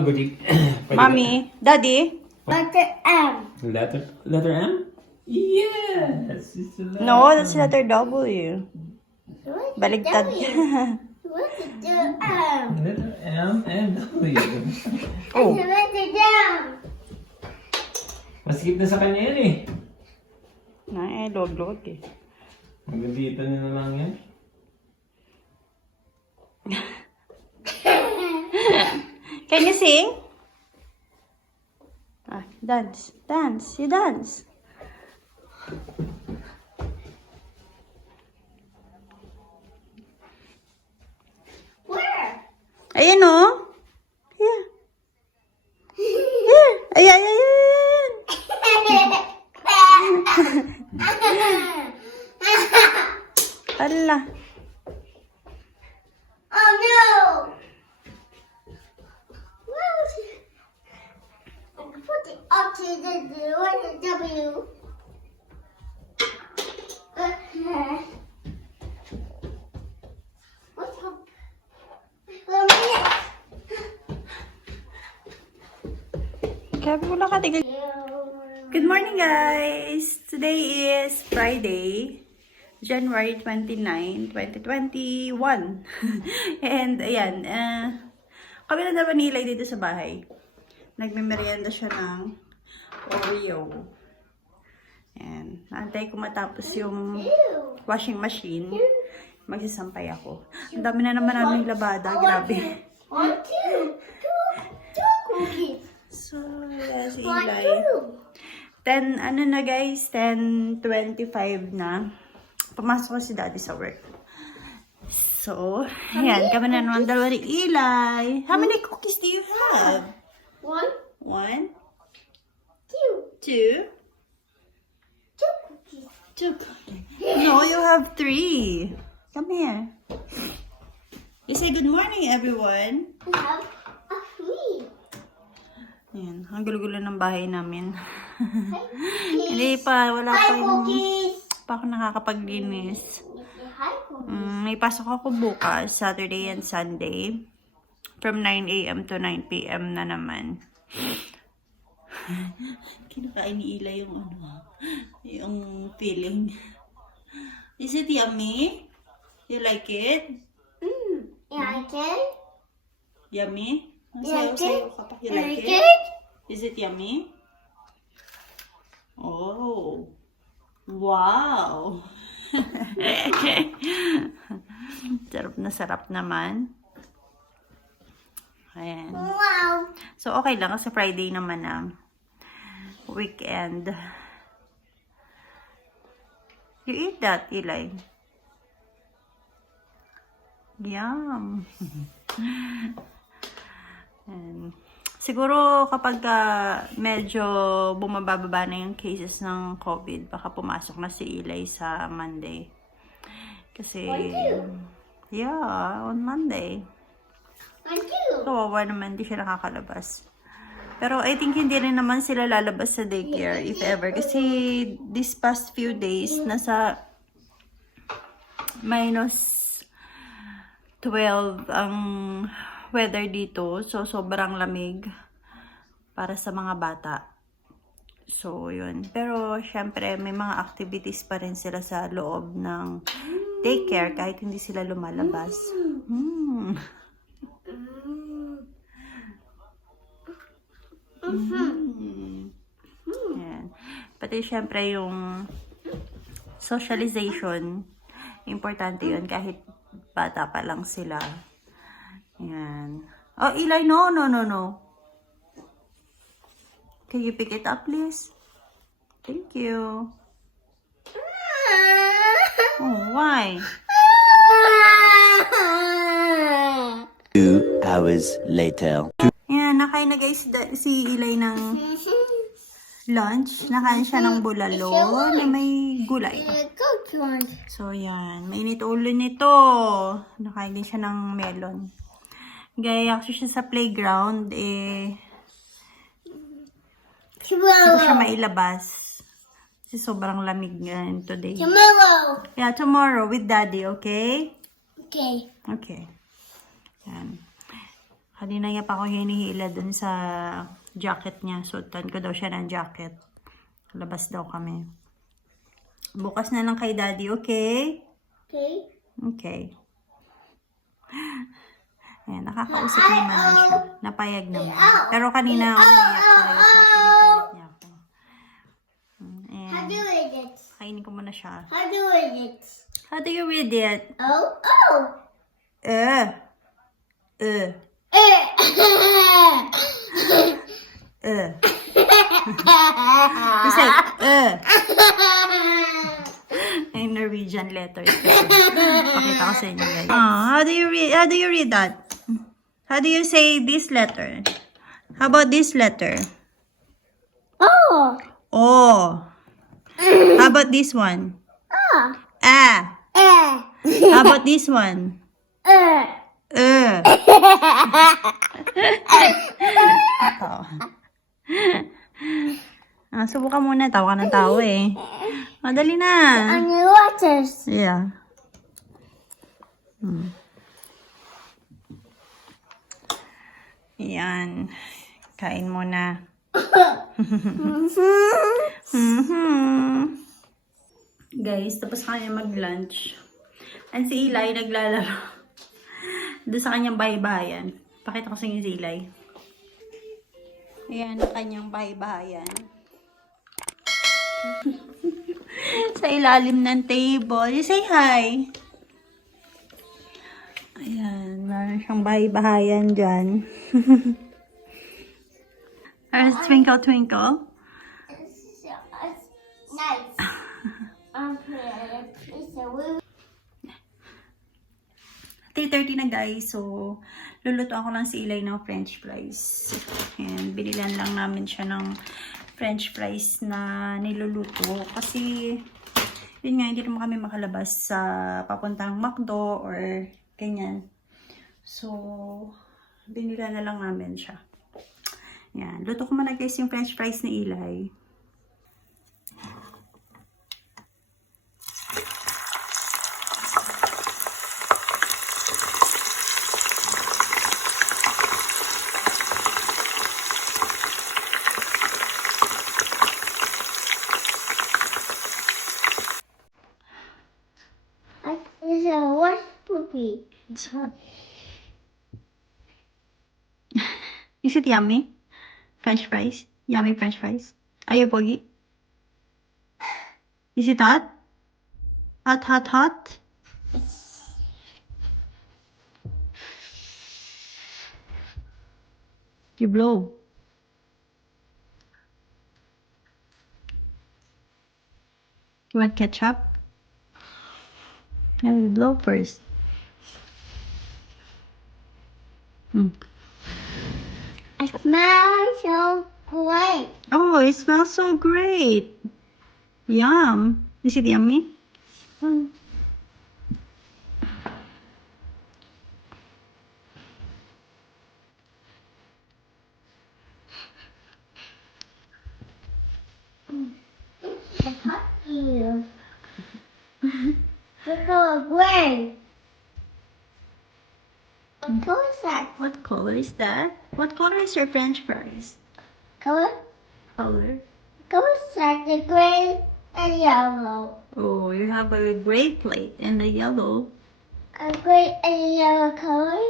buddy. Mommy, Daddy? Letter M. Letter M? Yes! It's a letter No, M. that's letter W. Baligtad. What's the M? Letter M and W. Oh. Letter down. Maskip na sa kanya yan eh. Log eh. Magandita na lang yan. Can you sing? Dance. Dance. You dance. Where? Ayan o. Here. Here. Ayan. Hala. Oh no! Where was it? Put it up to the letter W. What's up? Wala ka, tigil. Good morning, guys! Today is Friday, January 29, 2021. And, ayan, kami na naman nilay dito sa bahay. Nagme-merienda siya ng Oreo. And, naantay ko matapos yung washing machine. Magsasampay ako. Ang dami na naman namin labada, grabe. 1, 2 cookies. So, yeah, si 1, Eli. 2. 10, ano na guys, 10:25 na. Pumasok ko si Daddy sa work. So, ayan, kami na naman dalawa ni Eli. How many cookies do you have? 1, 1, 2. 2, 2 cookies. 2 cookies. No, you have 3. Come here. You say good morning, everyone. We have a 3. Ayan, ang gulo-gulo ng bahay namin. Cookies. Hindi pa, wala pa Hi, yung... cookies. Pa ako nakakapaglinis. Hi, cookies. May pasok ako bukas, Saturday and Sunday. From 9 a.m. to 9 p.m. na naman. Kinakain ni Ila yung yung filling. Is it yummy? You like it? Yeah, I can. Yummy? Yeah, I Sayo-sayo can. ka pa. You Yeah, I like it? can. Is it yummy? Oh. Wow. Sarap na sarap naman. Ayan. Wow. So, okay lang kasi Friday naman na weekend. You eat that, Eli. Yum. And, siguro kapag medyo bumababa na yung cases ng COVID, baka pumasok na si Eli sa Monday. Kasi, yeah, on Monday. Thank you. Kawawa naman, di siya nakakalabas. Pero I think hindi rin naman sila lalabas sa daycare, if ever. Kasi this past few days, nasa -12 ang weather dito. So, sobrang lamig para sa mga bata. So, yun. Pero, syempre, may mga activities pa rin sila sa loob ng daycare kahit hindi sila lumalabas. Yan. Pati syempre yung socialization, importante yun kahit bata pa lang sila. Yan. Oh, Eli, no. Can you pick it up, please? Thank you. Oh, why? 2 hours later. Yan, nakain na guys si Eli ng lunch. Nakain siya ng bulalo na may gulay. Good one. So, yan. Mainit ulo nito. Nakain din siya ng melon. Gaya actually siya sa playground, hindi ko siya mailabas. Kasi sobrang lamig ngayon today. Tomorrow. Yeah, tomorrow with Daddy, okay? Okay. Okay. Yan. Kanina niya pa ako hinihila dun sa jacket niya. Suotan ko daw siya ng jacket. Labas daw kami. Bukas na lang kay daddy, okay? Okay. Okay. Ayan, nakakausap naman na siya. Napayag naman. Pero kanina, umiyak talaga siya. Pinipilit niya ako. How do you read it? Kainin ko muna siya. How do you read it? How do you read it? Oh, oh. Eh. Eh. Eh. You say, Ay, Norwegian letters. Pakita ko sa inyo, guys. How do you read that? How do you say this letter? How about this letter? Oh. Oh. How about this one? Ah. Ah. Eh. How about this one? Eh. Subukan muna. Tawa ka ng tao eh. Madali na. On your waters. Yeah. Yan. Kain muna. Guys, tapos kanya mag-lunch. And si Eli naglalaro. Doon sa kanyang bahay-bahayan. Pakita ko sa inyo si Eli. Ayan ang kanyang bahay-bahayan. Sa ilalim ng table. You say hi. Ayan, meron siyang bahay-bahayan dyan. There's twinkle twinkle. Nice. It's a woo. 3:30 na guys, so luluto ako lang si Eli ng french fries. Ayan, binilan lang namin siya ng french fries na niluluto. Kasi, yun nga, hindi naman kami makalabas sa papuntang McDo or ganyan. So, binila na lang namin siya. Yan. Luto ko muna guys yung french fries ni Eli. It's a what movie? Is it yummy? French fries? Yummy french fries? Are you pogi? Is it hot? Hot, hot, hot? You blow. You want ketchup? Yeah, you blow first. It smells so great. Oh, it smells so great. Yum. Is it yummy? It's hot here. It's so great. What color is that? What color is that? What color is your french fries? Color? Color. Color is like the gray and yellow. Oh, you have a gray plate and a yellow. A gray and yellow color.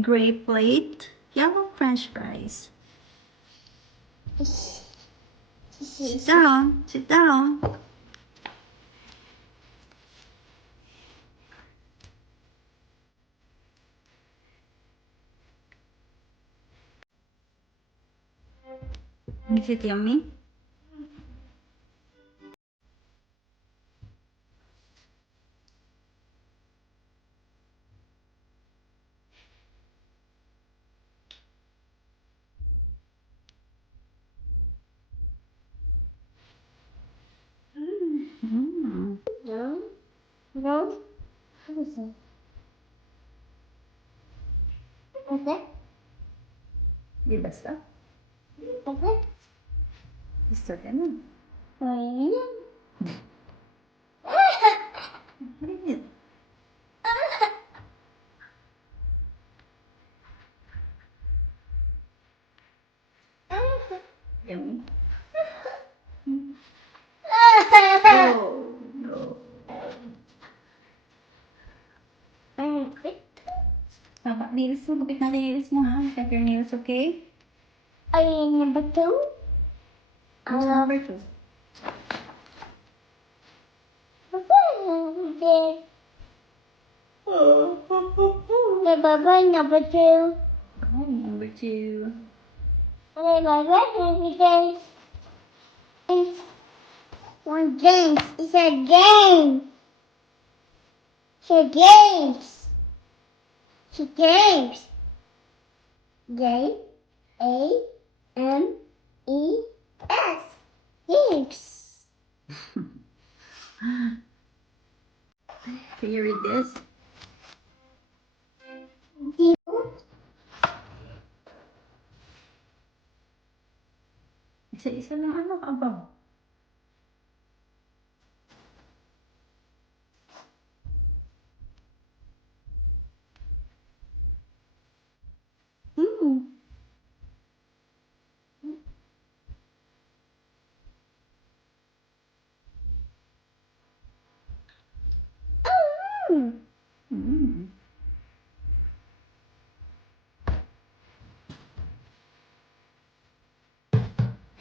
Gray plate, yellow french fries. Sit down. Sit down. Is it yummy? Mm. No? No? What is it? What's that? Di basta? What's that? Gusto ka na. Oh, Halin. Yummy. Oh, no. Tama, nails mo. Bakit na nails mo, ha? Have your nails, okay? Are you number 2? Who's number 2? My Baba number 2. Oh, number 2. My Baba number 3. It's one game. It's a game. It's a games. It's a games. J A M E S. Games. Can you read this? Isa-isa lang ano ka ba? Mm.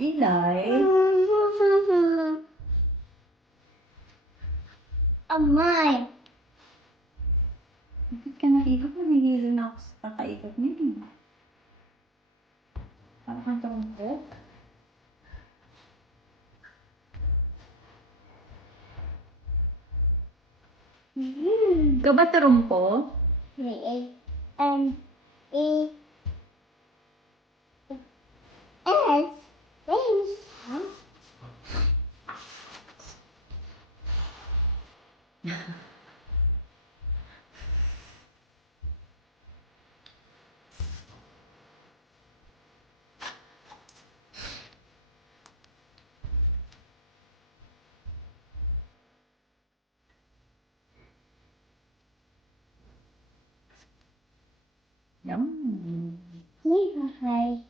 Eli? Mine. Bakit ka nahihilo? Nahihilo na ako sa kakaikot niya. Parang kang tungkol. Ikaw ba tarumpo? A M E S. Games. Huh? Yum. Hi.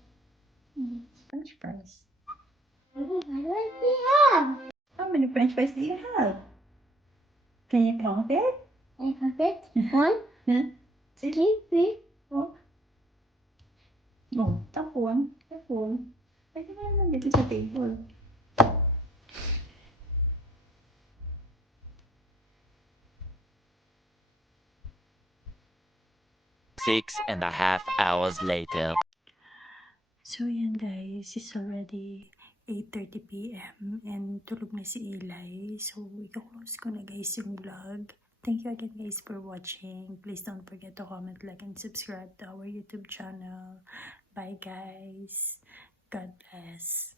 French fries. What do we have? How many French fries do you have? Can you count it? I have it. 1, Huh? 2, 3, 4. Oh, tapon. Tapon. Pwede na naman dito sa table. Six and a half hours later. So yan guys, it's already 8:30 p.m. and tulog na si Eli. So i-close ko na guys yung vlog. Thank you again guys for watching. Please don't forget to comment, like, and subscribe to our YouTube channel. Bye guys. God bless.